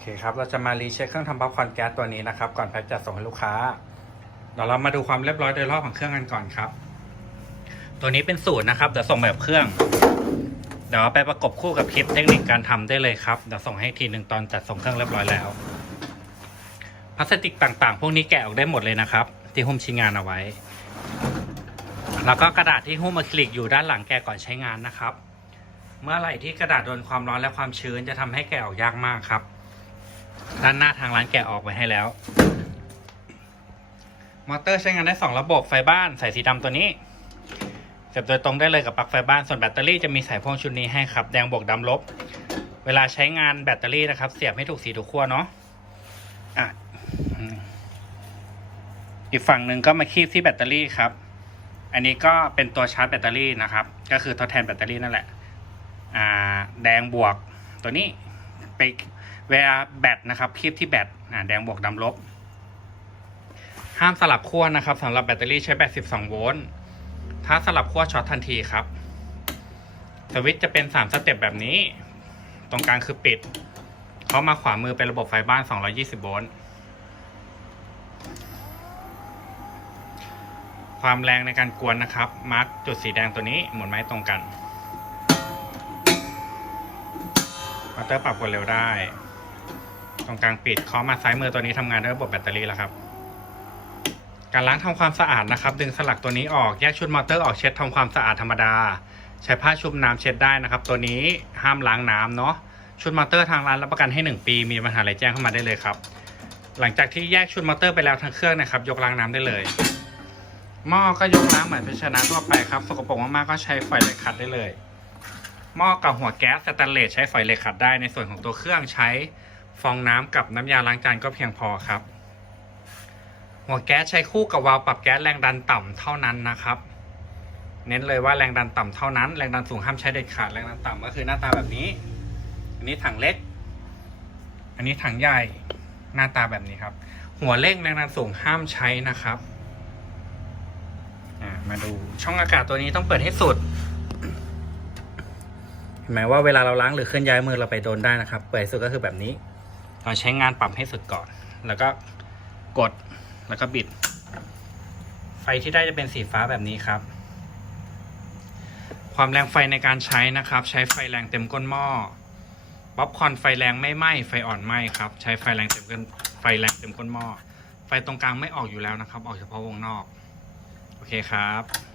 อเคครับ เราจะมารีเช็คเครื่องทำป๊อปคอร์นแก๊สตัวนี้นะครับ ก่อนแพ็คจะส่งให้ลูกค้า เดี๋ยวเรามาดูความเรียบร้อยโดยรอบของเครื่องกันก่อนครับ ตัวนี้เป็นสูตรนะครับ เดี๋ยวส่งแบบเครื่อง เดี๋ยวไปประกบคู่กับคลิปเทคนิคการทำได้เลยครับ เดี๋ยวส่งให้ทีหนึ่งตอนจัดส่งเครื่องเรียบร้อยแล้ว พลาสติกต่างๆ พวกนี้แกะออกได้หมดเลยนะครับ ที่หุ้มชิ้นงานเอาไว้ แล้วก็กระดาษที่หุ้มอะคริลิกอยู่ด้านหลังแกะก่อนใช้งานนะครับ เมื่อไหร่ที่กระดาษโดนความร้อนและความชื้นจะทำให้แกะออกยากมากครับ ด้านหน้าทางร้านแกะออกไว้ให้แล้ว มอเตอร์ใช้งานได้ 2 ระบบไฟบ้านสายสีดำตัวนี้เสียบโดยตรงได้เลยกับปลั๊กไฟบ้านส่วนแบตเตอรี่จะมีสายพ่วงชุดนี้ให้ครับ แดงบวกดำลบ เวลาใช้งานแบตเตอรี่นะครับ เสียบให้ถูกสีถูกขั้วเนาะอะอีกฝั่งหนึ่งก็มาคีบที่แบตเตอรี่ครับ อันนี้ก็เป็นตัวชาร์จแบตเตอรี่นะครับ ก็คือทดแทนแบตเตอรี่นั่นแหละ อ่า แดงบวกตัวนี้ ไปเวลาแบตนะครับคีบที่แบตแดงบวกดำลบ ห้ามสลับขั้วนะครับสำหรับแบตเตอรี่ใช้แบต 12 โวลต์ถ้าสลับขั้วช็อตทันทีครับ สวิตช์จะเป็น 3 สเต็ปแบบนี้ ตรงกลางคือปิด เขามาขวามือเป็นระบบไฟบ้าน 220 โวลต์ความแรงในการกวนนะครับ มาร์กจุดสีแดงตัวนี้หมุนไม้ตรงกัน อเตอร์ปรับความเร็วได้ ตรงกลางปิดคาะมาซ้ายมือตัวนี้ทำงานด้วยระบบแบตเตอรี่แล้วครับ การล้างทำความสะอาดนะครับ ดึงสลักตัวนี้ออกแยกชุดมอเตอร์ออกเช็ดทำความสะอาดธรรมดา ใช้ผ้าชุบน้ำเช็ดได้นะครับ ตัวนี้ห้ามล้างน้ำเนาะชุดมอเตอร์ทางร้านรับประกันให้ 1 ปี มีปัญหาอะไรแจ้งเข้ามาได้เลยครับ หลังจากที่แยกชุดมอเตอร์ไปแล้วทั้งเครื่องนะครับ ยกล้างน้ำได้เลย หม้อก็ยกล้างเหมือนภาชนะทั่วไปครับ สกปรกมากๆก็ใช้ฝอยเล็กขัดได้เลย หม้อกับหัวแก๊สสแตนเลสใช้ฝอยเหล็กขัดได้ในส่วนของตัวเครื่องใช้ฟองน้ำกับน้ำยาล้างจานก็เพียงพอครับ หัวแก๊สใช้คู่กับวาล์วปรับแก๊สแรงดันต่ำเท่านั้นนะครับ เน้นเลยว่าแรงดันต่ำเท่านั้นแรงดันสูงห้ามใช้เด็ดขาดแรงดันต่ำก็คือหน้าตาแบบนี้ อันนี้ถังเล็ก อันนี้ถังใหญ่หน้าตาแบบนี้ครับ หัวเร่งแรงดันสูงห้ามใช้นะครับมาดูช่องอากาศตัวนี้ต้องเปิดให้สุด ห็นไหมว่าเวลาเราล้างหรือเคลื่อนย้ายมือเราไปโดนได้นะครับเปิดสุดก็คือแบบนี้ เราใช้งานปรับให้สุดก่อน แล้วก็กดแล้วก็บิด ไฟที่ได้จะเป็นสีฟ้าแบบนี้ครับ ความแรงไฟในการใช้นะครับ ใช้ไฟแรงเต็มก้นหม้อป๊อปคอนไฟแรงไม่ไหม้ไฟอ่อนไหม้ครับใช้ไฟแรงเต็มก้นไฟแรงเต็มก้นหม้อไฟตรงกลางไม่ออกอยู่แล้วนะครับ ออกเฉพาะวงนอก โอเคครับ